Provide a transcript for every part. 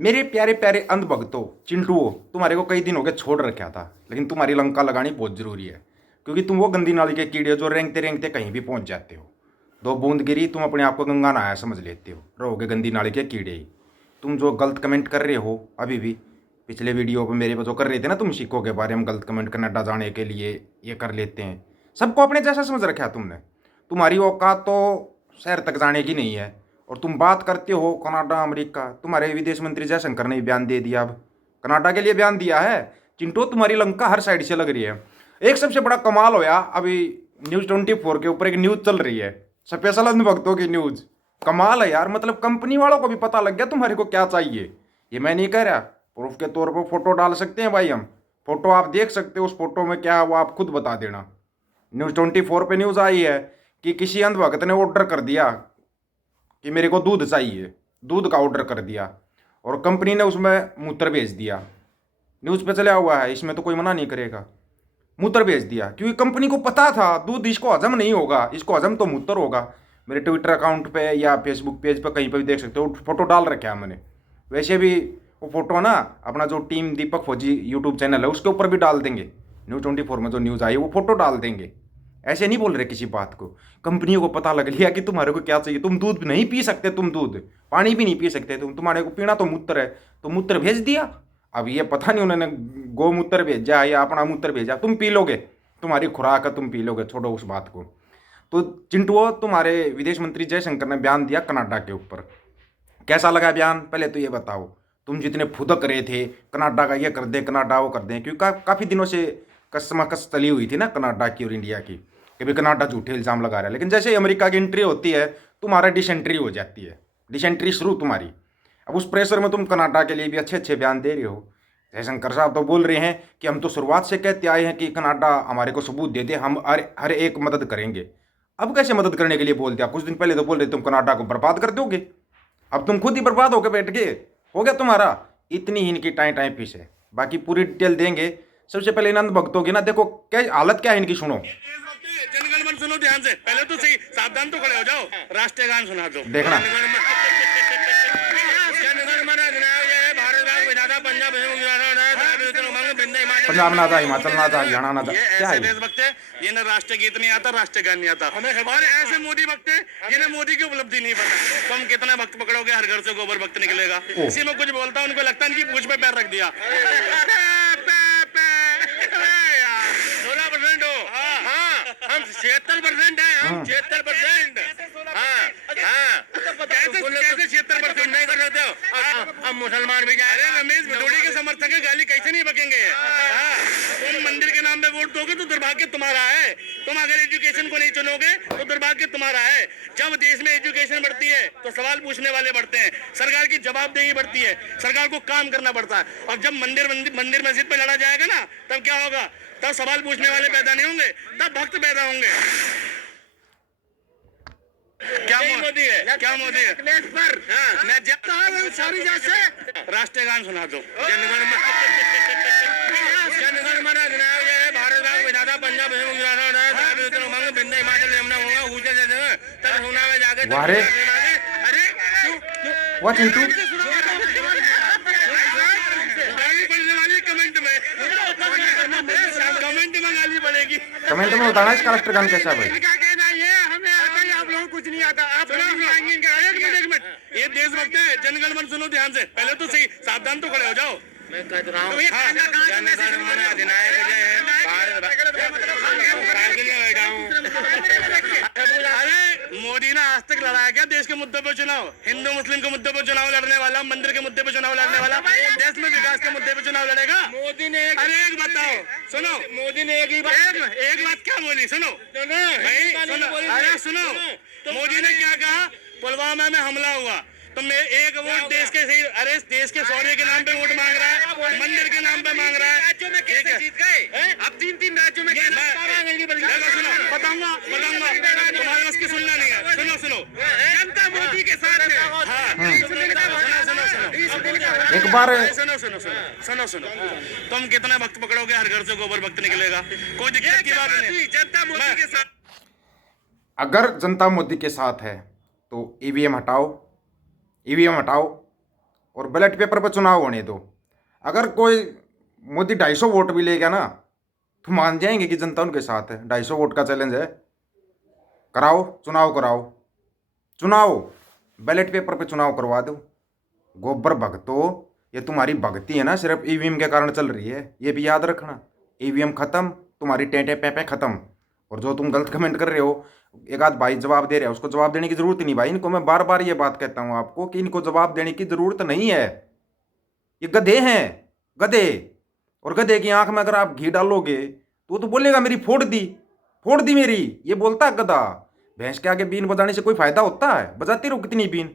मेरे प्यारे प्यारे अंधभक्तों, चिंटुओं, तुम्हारे को कई दिन हो गए छोड़ रखा था, लेकिन तुम्हारी लंका लगानी बहुत जरूरी है। क्योंकि तुम वो गंदी नाली के कीड़े हो जो रेंगते रेंगते कहीं भी पहुंच जाते हो। दो बूंद गिरी, तुम अपने आप को गंगा नहाया समझ लेते हो, रहोगे गंदी नाली के कीड़े ही। तुम जो गलत कमेंट कर रहे हो अभी भी, पिछले वीडियो पर मेरे पर जो कर रहे थे ना, तुम सिखों के बारे में गलत कमेंट कनाडा जाने के लिए ये कर लेते हैं। सबको अपने जैसा समझ रखा है तुमने। तुम्हारी औकात तो शहर तक जाने की नहीं है। और तुम बात करते हो कनाडा अमेरिका, तुम्हारे विदेश मंत्री जयशंकर ने भी बयान दे दिया, अब कनाडा के लिए बयान दिया है। चिंटो, तुम्हारी लंका हर साइड से लग रही है। एक सबसे बड़ा कमाल होया, अभी न्यूज़ 24 के ऊपर एक न्यूज़ चल रही है, स्पेशल अंधभक्तों की न्यूज़। कमाल है यार, मतलब कंपनी वालों को भी पता लग गया तुम्हारे को क्या चाहिए। ये मैं नहीं कह रहा, प्रूफ के तौर पर फोटो डाल सकते हैं भाई हम। फोटो आप देख सकते हो, उस फोटो में क्या है वो आप खुद बता देना। न्यूज़ 24 पे न्यूज़ आई है कि किसी अंधभक्त ने ऑर्डर कर दिया कि मेरे को दूध चाहिए, दूध का ऑर्डर कर दिया, और कंपनी ने उसमें मूत्र भेज दिया। न्यूज़ पे चला हुआ है, इसमें तो कोई मना नहीं करेगा। मूत्र भेज दिया क्योंकि कंपनी को पता था दूध इसको हजम नहीं होगा, इसको हजम तो मूत्र होगा। मेरे ट्विटर अकाउंट पे या फेसबुक पेज पे कहीं पर भी देख सकते हो, फोटो डाल रखा है मैंने। वैसे भी वो फोटो ना अपना जो टीम दीपक फौजी यूट्यूब चैनल है उसके ऊपर भी डाल देंगे। न्यूज़ 24 में जो न्यूज़ आई वो फोटो डाल देंगे। ऐसे नहीं बोल रहे किसी बात को। कंपनियों को पता लग लिया कि तुम्हारे को क्या चाहिए। तुम दूध नहीं पी सकते, तुम दूध पानी भी नहीं पी सकते, तुम्हारे को पीना तो मूत्र है, तो मूत्र भेज दिया। अब ये पता नहीं उन्होंने गोमूत्र भेजा या अपना मूत्र भेजा, तुम पी लोगे, तुम्हारी खुराक है, तुम पी लोगे, छोड़ो उस बात को। तो चिंटुओ, तुम्हारे विदेश मंत्री जयशंकर ने बयान दिया कनाडा के ऊपर। कैसा लगा बयान, पहले तो ये बताओ। तुम जितने फुदक रहे थे कनाडा का ये कर दें, कनाडा वो कर दें, क्योंकि काफ़ी दिनों से कसमकस चली हुई थी ना कनाडा की और इंडिया की, कि भी कनाडा झूठे इल्ज़ाम लगा रहा है। लेकिन जैसे ही अमेरिका की एंट्री होती है, तुम्हारा डिसेंट्री हो जाती है, डिसेंट्री शुरू तुम्हारी। अब उस प्रेशर में तुम कनाडा के लिए भी अच्छे अच्छे बयान दे रहे हो। जयशंकर साहब तो बोल रहे हैं कि हम तो शुरुआत से कहते आए हैं कि कनाडा हमारे को सबूत दे दे, हम हर हर एक मदद करेंगे। अब कैसे मदद करने के लिए बोल दिया? कुछ दिन पहले तो बोल रहे तुम कनाडा को बर्बाद कर दोगे, अब तुम खुद ही बर्बाद होकर बैठ गए। हो गया तुम्हारा। इतनी ही इनकी टाइम टाइम फीस है, बाकी पूरी डिटेल देंगे। सबसे पहले इन अंध भक्तों की ना देखो क्या हालत क्या है इनकी, सुनो। जनगण मन सुनो ध्यान से, पहले तो सही सावधान तो खड़े हो जाओ, राष्ट्रीय गान सुना दो। देखना जनगण मन अधिनायक जय भारत भाग विधाता पंजाब पंजाब ना था, हिमाचल ना था, हरियाणा ना था, ये क्या ऐसे है? देशभक्त है जिन्हें राष्ट्रीय गीत नहीं आता, राष्ट्रीय गान नहीं आता, और ऐसे मोदी भक्त है जिन्हें मोदी की उपलब्धि नहीं पता। तुम कितना भक्त पकड़ोगे, हर घर से गोबर भक्त निकलेगा। इसी में कुछ बोलता उनको लगता है कि पूछ पे पैर रख दिया। 16% हो, हम 76% है, हम 76%। कैसे 76% नहीं कर सकते हो? अब मुसलमान भी जाए। अरे रमेश भदौड़ी के समर्थक है, गाली कैसे नहीं बकेंगे? तुम मंदिर के नाम पे वोट दोगे तो दुर्भाग्य तुम्हारा है। तुम अगर एजुकेशन को नहीं चुनोगे तो दुर्भाग्य तुम्हारा है। जब देश में एजुकेशन बढ़ती है तो सवाल पूछने वाले बढ़ते हैं, सरकार की जवाबदेही बढ़ती है, सरकार को काम करना पड़ता है। और जब मंदिर मस्जिद पे लड़ा जाएगा ना, तब क्या होगा? तब सवाल पूछने वाले पैदा नहीं होंगे, तब भक्त पैदा होंगे। क्या मोदी है, क्या मोदी है? मैं जब सारी से राष्ट्रीय गान सुना दो। जनगण मन अधिनायक जय भारत भाग विधाता पंजाब हिमाचल यमुना होगा तब होना में जाके। वाह रे, अरे वाह चिंटू, कमेंट में गाली पड़ेगी। कमेंट में बताना इसका राष्ट्र गान कैसा है भाई। क्या कहना है? ये हमें आता है, आप लोगों को कुछ नहीं आता। आप एक मिनट, ये देशभक्त है। जनगण मन सुनो ध्यान से, पहले तो सही सावधान तो खड़े हो जाओ। मैं कह रहा हूँ जनगण मन अधिनायक जय भारत के लिए बैठा हूँ। अरे मोदी ने आज तक लड़ा है क्या देश के मुद्दे पर चुनाव? हिंदू मुस्लिम के मुद्दे पर चुनाव लड़ने वाला, मंदिर के मुद्दे पर चुनाव लड़ने वाला देश में विकास के मुद्दे पर चुनाव लड़ेगा मोदी ने? अरे एक बताओ, सुनो, मोदी ने एक बात क्या बोली, सुनो भाई, सुनो, अरे सुनो, मोदी ने क्या कहा? पुलवामा में हमला हुआ तो मैं एक वोट देश के सही, अरे देश के शौर्य के नाम पे वोट मांग रहा है, मंदिर के नाम पे मांग रहा है। राज्यों में कैसे जीत गए? अब 3 राज्यों में सुनो, बताऊंगा, तुम्हारे उसकी सुनना नहीं है। सुनो, जनता मोदी के साथ है। एक बार सुनो, तुम कितना भक्त पकड़ोगे, हर घर से गोबर भक्त निकलेगा, कोई दिक्कत की बात नहीं। जनता मोदी के साथ, अगर जनता मोदी के साथ है तो ईवीएम हटाओ, ईवीएम हटाओ, और बैलेट पेपर पर चुनाव होने दो। अगर कोई मोदी 250 वोट भी लेगा ना तो मान जाएंगे कि जनता उनके साथ है। 250 वोट का चैलेंज है, कराओ चुनाव, कराओ चुनाव, बैलेट पेपर पे चुनाव करवा दो। गोबर भगतो, ये तुम्हारी भक्ति है ना सिर्फ ईवीएम के कारण चल रही है, ये भी याद रखना। ईवीएम खत्म, तुम्हारी टेंटे पैपे खत्म। और जो तुम गलत कमेंट कर रहे हो, एक आध भाई जवाब दे रहे हो, उसको जवाब देने की जरूरत नहीं भाई। इनको मैं बार बार ये बात कहता हूँ आपको कि इनको जवाब देने की जरूरत नहीं है। ये गधे हैं, गधे। और गधे की आंख में अगर आप घी डालोगे तो बोलेगा मेरी फोड़ दी, फोड़ दी मेरी, ये बोलता है गधा। भैंस के आगे बीन बजाने से कोई फायदा होता है? बजाती रहो कितनी बीन।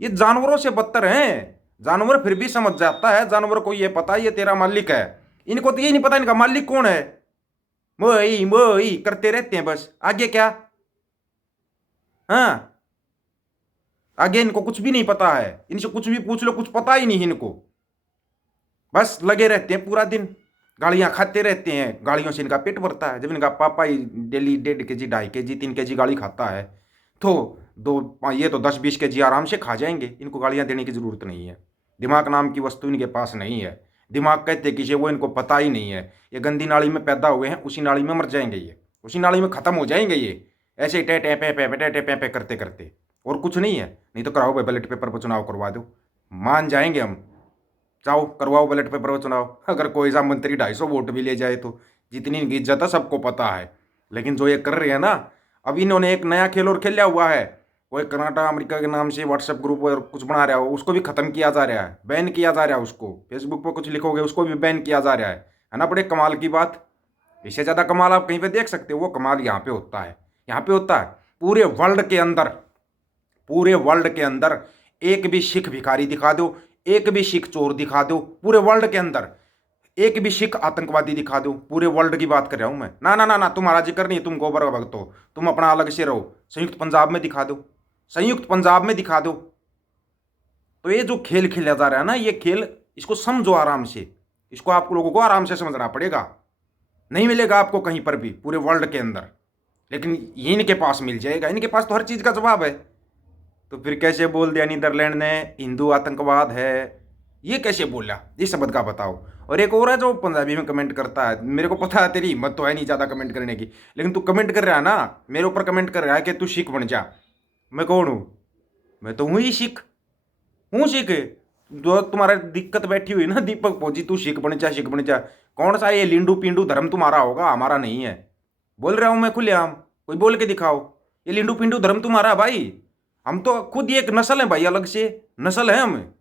ये जानवरों से बदतर हैं। जानवर फिर भी समझ जाता है, जानवर को ये पता है ये तेरा मालिक है। इनको तो ये नहीं पता इनका मालिक कौन है। मोई मोई करते रहते हैं बस, आगे क्या? हाँ, आगे इनको कुछ भी नहीं पता है। इनसे कुछ भी पूछ लो, कुछ पता ही नहीं इनको। बस लगे रहते हैं पूरा दिन, गालियां खाते रहते हैं। गालियों से इनका पेट भरता है। जब इनका पापा ही डेली 1.5 kg 2.5 kg 3 kg गाली खाता है तो ये तो 10-20 kg आराम से खा जाएंगे। इनको गालियां देने की जरूरत नहीं है। दिमाग नाम की वस्तु इनके पास नहीं है। दिमाग कहते किसे, वो इनको पता ही नहीं है। ये गंदी नाली में पैदा हुए हैं, उसी नाली में मर जाएंगे, ये उसी नाली में खत्म हो जाएंगे। ये ऐसे ही टे टे पे करते करते, और कुछ नहीं है। नहीं तो कराओ भाई बैलेट पेपर पर चुनाव करवा दो, मान जाएंगे हम। जाओ करवाओ बैलेट पेपर पर चुनाव। अगर कोई सा मंत्री 250 वोट भी ले जाए तो जितनी इनकी इज्जत है सबको पता है। लेकिन जो ये कर रहे हैं ना, अब इन्होंने एक नया खेल और खेला हुआ है। कोई कर्नाटक अमेरिका के नाम से व्हाट्सएप ग्रुप और कुछ बना रहा हो, उसको भी खत्म किया जा रहा है, बैन किया जा रहा है उसको। फेसबुक पर कुछ लिखोगे उसको भी बैन किया जा रहा है ना। बड़े कमाल की बात। इससे ज़्यादा कमाल आप कहीं पे देख सकते हो? वो कमाल यहाँ पे होता है, यहाँ पे होता है। पूरे वर्ल्ड के अंदर, पूरे वर्ल्ड के अंदर एक भी सिख भिखारी दिखा दो, एक भी सिख चोर दिखा दो, पूरे वर्ल्ड के अंदर एक भी सिख आतंकवादी दिखा दो। पूरे वर्ल्ड की बात कर रहा हूं मैं। ना ना ना ना, तुम्हारा जिक्र नहीं, तुम गोबर भक्त हो, तुम अपना अलग से रहो। संयुक्त पंजाब में दिखा दो, संयुक्त पंजाब में दिखा दो। तो ये जो खेल खेला जा रहा है ना, ये खेल, इसको समझो आराम से। इसको आप लोगों को आराम से समझना पड़ेगा। नहीं मिलेगा आपको कहीं पर भी पूरे वर्ल्ड के अंदर, लेकिन ये इनके पास मिल जाएगा। इनके पास तो हर चीज़ का जवाब है। तो फिर कैसे बोल दिया नीदरलैंड ने हिंदू आतंकवाद है? ये कैसे बोला? इस शब्द का बताओ। और एक और है जो पंजाबी में कमेंट करता है। मेरे को पता है तेरी हिम्मत तो है नहीं ज़्यादा कमेंट करने की, लेकिन तू कमेंट कर रहा है ना, मेरे ऊपर कमेंट कर रहा है कि तू सिख बन जा। मैं कौन हूँ? मैं तो हूँ ही सिख, हूँ सिख। जो तुम्हारा दिक्कत बैठी हुई ना दीपक फौजी, तू सिख बन जा, सिख बन जा। कौन सा ये लिंडू पिंडू धर्म तुम्हारा होगा, हमारा नहीं है। बोल रहा हूँ मैं खुलेआम, कोई बोल के दिखाओ। ये लिंडू पिंडू धर्म तुम्हारा भाई। हम तो खुद ही एक नस्ल है भाई, अलग से नस्ल है हम,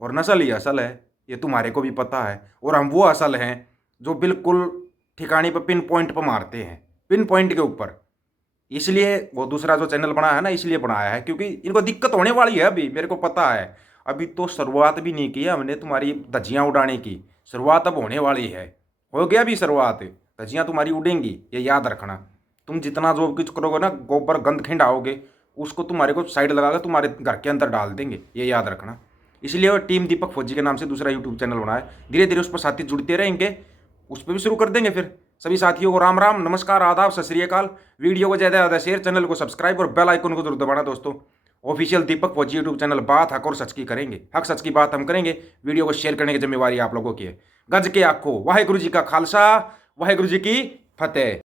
और नस्ल ही असल है। ये तुम्हारे को भी पता है। और हम वो असल हैं जो बिल्कुल ठिकाने पर पिन पॉइंट पर मारते हैं, पिन पॉइंट के ऊपर। इसलिए वो दूसरा जो चैनल बनाया है ना, इसलिए बनाया है क्योंकि इनको दिक्कत होने वाली है अभी, मेरे को पता है। अभी तो शुरुआत भी नहीं की है हमने तुम्हारी धज्जियाँ उड़ाने की, शुरुआत अब होने वाली है। हो गया भी शुरुआत, धज्जियाँ तुम्हारी उड़ेंगी, ये याद रखना। तुम जितना जो कुछ करोगे ना, गोबर गंद खिंडाओगे, उसको तुम्हारे को साइड लगाकर तुम्हारे घर के अंदर डाल देंगे, ये याद रखना। इसलिए वो टीम दीपक फौजी के नाम से दूसरा यूट्यूब चैनल बनाया। धीरे धीरे उस पर साथी जुड़ते रहेंगे, उस पर भी शुरू कर देंगे। फिर सभी साथियों को राम राम, नमस्कार, आदाब, सत श्री अकाल। वीडियो को ज़्यादा से ज़्यादा शेयर, चैनल को सब्सक्राइब और बेल आइकन को जरूर दबाना दोस्तों। ऑफिशियल दीपक फौजी यूट्यूब चैनल, बात हक और सच की करेंगे, हक सच की बात हम करेंगे। वीडियो को शेयर करने की जिम्मेवारी आप लोगों की है। गज के आखो, वाहेगुरु जी का खालसा, वाहेगुरु जी की फतेह।